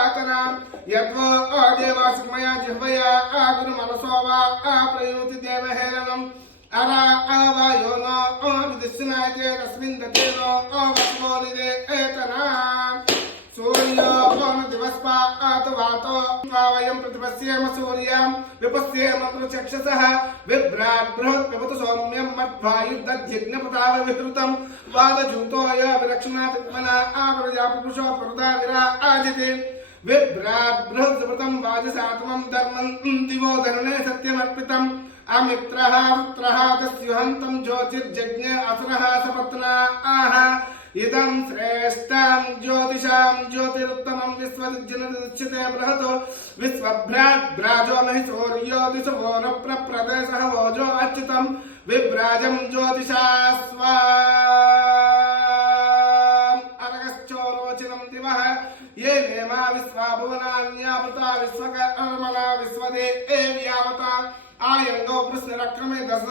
आतना यत्वो देवासुमया जिह्वया गुरुमनसो वा प्रयुति देवहेरणम् अरा आवायो नो विदिस्नायते तस्मिन् दतेनो वस्मो निदे एतना सूर्यो दिवस्पात् वातो वयं प्रतिपस्येम सूर्यं विपस्येम चक्षसः बिभ्राट् बृहत् पिबतु सौम्यं मद्वायुर्दध्यज्ञपताव विहृतं वादजूतोय विलक्षणात्मना प्रजापुरुषो प्रदा विराजिते बिभ्राट् बृहत् सुवृतं वाजसात्मं धर्मं दिवो धरणे सत्यमर्पितम् अमित्रः पुत्रः तस्युहन्तं ज्योतिर्जज्ञे असुरः सपत्ना आह इदं श्रेष्ठं ज्योतिषां ज्योतिरुत्तमं विश्वजिनदुच्यते बृहतो विश्वभ्राड्भ्राजो नहि सूर्यो दिशवो न प्रप्रदेशः वोजो अच्युतं विभ्राजं ज्योतिषास्वाम् अरगश्चोरोचिनं दिवः ये नेमा विश्वा भुवनान्यावता विश्वकर्मणा विश्वदे एव्यावता आयंगो प्रश्न रक्रमे दस